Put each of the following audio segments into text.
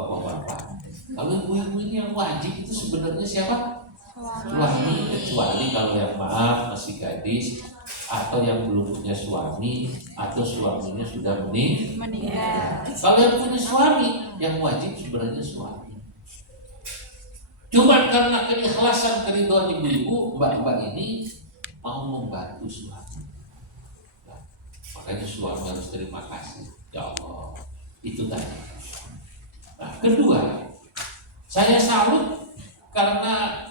bapak-bapak. Kalau ibu-ibu ini yang wajib itu sebenarnya siapa? Suami, kecuali kalau yang maaf masih gadis atau yang belum punya suami atau suaminya sudah meninggal. Kalau yang punya suami, yang wajib sebenarnya suami. Cuma karena keikhlasan keridhaan ibu-ibu, mbak-mbak ini mau membantu suami. Nah, makanya suami harus terima kasih. Ya Allah, itu tadi. Nah, kedua, saya salut karena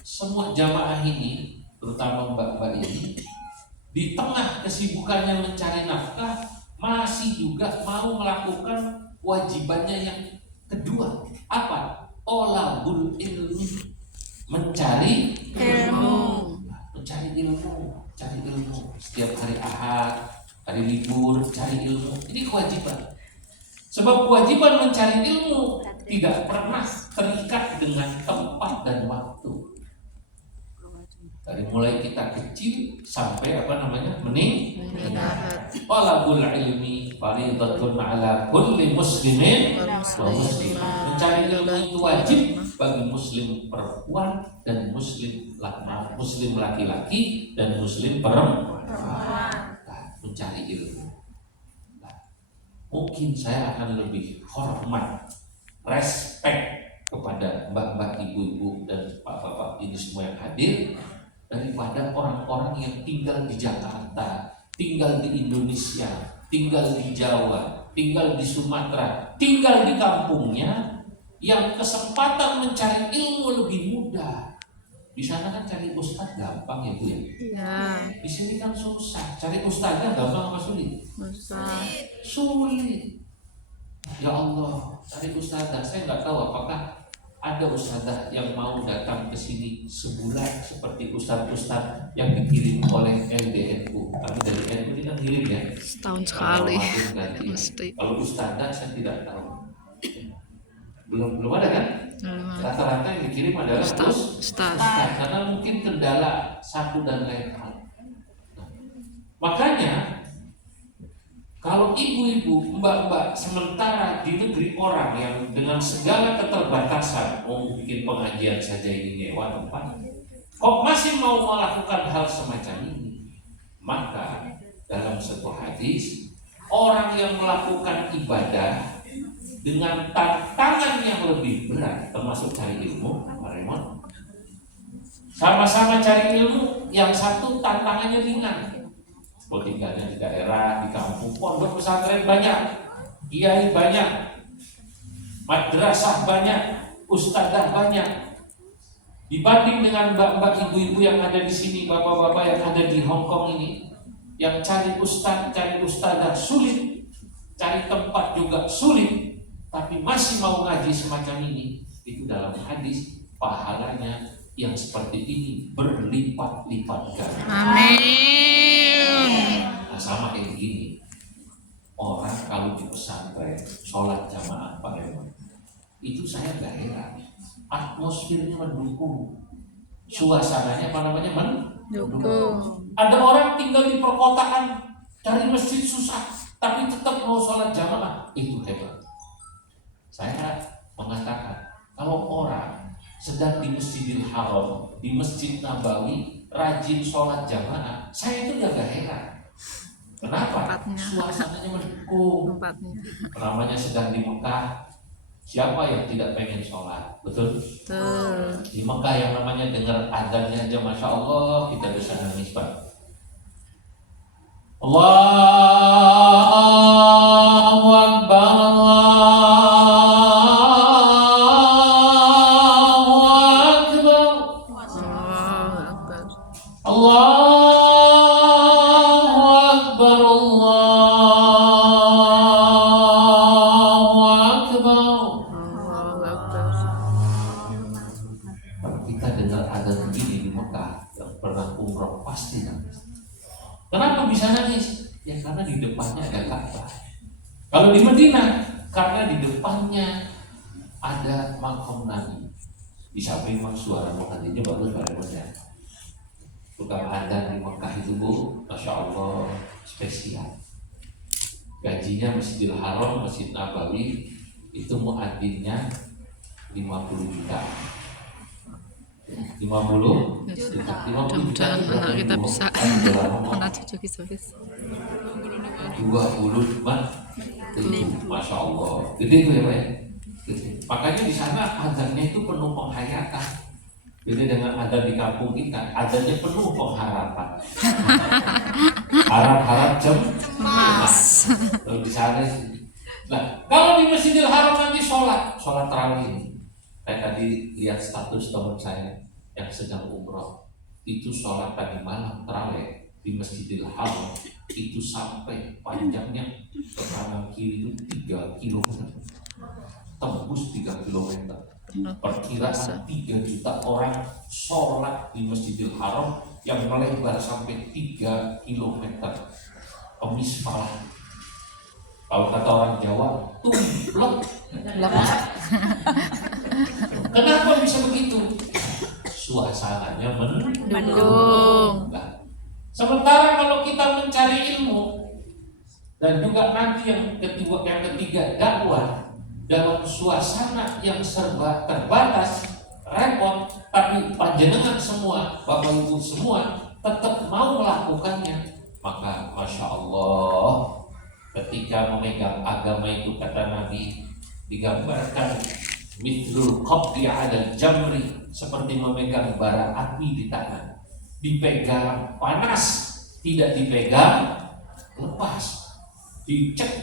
semua jamaah ini, terutama mbak-mbak ini, di tengah kesibukannya mencari nafkah, masih juga mau melakukan wajibannya yang kedua. Apa? Tolabul ilmi, mencari ilmu. Mencari ilmu. Setiap hari Ahad, hari libur, cari ilmu. Ini kewajiban. Sebab kewajiban mencari ilmu tidak pernah terikat dengan tempat dan waktu. Dari mulai kita kecil sampai meninggal. Talabul ilmi fardhatun ala kulli muslimin wa muslimah. Mencari ilmu itu wajib bagi muslim perempuan dan muslim laki-laki dan muslim perempuan. Mencari ilmu. Mungkin saya akan lebih hormat, respect kepada mbak-mbak, ibu-ibu dan bapak-bapak ini semua yang hadir daripada orang-orang yang tinggal di Jakarta, tinggal di Indonesia, tinggal di Jawa, tinggal di Sumatera, tinggal di kampungnya, yang kesempatan mencari ilmu lebih mudah. Di sana kan cari ustadz gampang ya Bu ya? Iya. Di sini kan susah. Cari ustadznya gampang apa sulit? Sulit. Ya Allah, cari ustadzah. Saya nggak tahu apakah ada ustadzah yang mau datang ke sini sebulan seperti ustadz-ustadz yang dikirim oleh LDNU. Kami dari NU ini kan kirim ya. Setahun sekali. Kalau ustadzah saya tidak tahu. Belum ada kan? Rata-rata yang dikirim adalah ustadz. Karena mungkin kendala satu dan lain hal. Makanya kalau ibu-ibu, mbak-mbak sementara di negeri orang yang dengan segala keterbatasan mau bikin pengajian saja ini nyewa tempat, kok masih mau melakukan hal semacam ini, maka dalam satu hadis, orang yang melakukan ibadah dengan tantangan yang lebih berat, termasuk cari ilmu, Pak Raymond, sama-sama cari ilmu, yang satu tantangannya ringan. Tinggalnya di daerah, di kampung, pondok pesantren banyak, kiai banyak, madrasah banyak, ustadzah banyak. Dibanding dengan mbak-mbak, ibu-ibu yang ada di sini, bapak-bapak yang ada di Hong Kong ini, yang cari ustadz, cari ustadzah sulit, cari tempat juga sulit, tapi masih mau ngaji semacam ini, itu dalam hadis pahalanya yang seperti ini berlipat-lipat ganda. Amin. Nah, sama kayak begini, orang kalau di pesantren sholat jamaah Pak Raymond, itu saya gak heran, atmosfernya mendukung, suasananya mendukung. Ada orang tinggal di perkotaan, cari masjid susah, tapi tetap mau sholat jamaah, itu hebat. Saya mengatakan, kalau orang sedang di Masjidil Haram, di Masjid Nabawi, rajin sholat jamaah, saya itu gak heran. Kenapa? Suasananya mendukung. Namanya sedang di Mekah, siapa yang tidak pengen sholat? Betul? Di Mekah yang namanya dengar adzannya aja, Masya Allah, kita bisa nangis Pak. Allahu Akbar, kalau di Madinah, karena di depannya ada makam Nabi. Di samping suara muadzinnya bagus banget ya. Tukang adzan di Mekah itu Bu, Masya Allah spesial. Gajinya Masjidil Haram, Masjid Nabawi itu muadzinnya 50 juta. 50 juta. 50 juta Mudah-mudahan berapa anak kita ribu? bisa Berapa? anak cucu bisa 20 juta. Masya Allah, gede tuh ya Pak. Gede. Makanya di sana azannya itu penuh penghayatan. Beda dengan azan di kampung kita, azannya penuh pengharapan. Harap-harap cemas. Kalau di sana sih. Nah, kalau di Masjidil Haram nanti sholat tarawih. Saya tadi lihat status teman saya yang sedang umroh, itu sholat tadi malam tarawih di Masjidil Haram itu sampai panjangnya ke kanan kiri itu 3 kilometer, tembus 3 kilometer. Perkiraan 3 juta orang sholat di Masjidil Haram yang melebar sampai 3 kilometer. Pemisfah, kalau kata orang Jawa, tumplek. Kenapa bisa begitu? Suasananya mendukung. Nah, sementara kalau kita mencari ilmu dan juga nanti yang ketiga dakwah dalam suasana yang serba terbatas, repot, tapi panjenengan semua, Bapak Ibu semua tetap mau melakukannya, maka Masya Allah, ketika memegang agama itu kata Nabi digambarkan mithlul qabdi 'alal jamri, seperti memegang bara api di tangan, dipegang panas, tidak dipegang lepas, dicek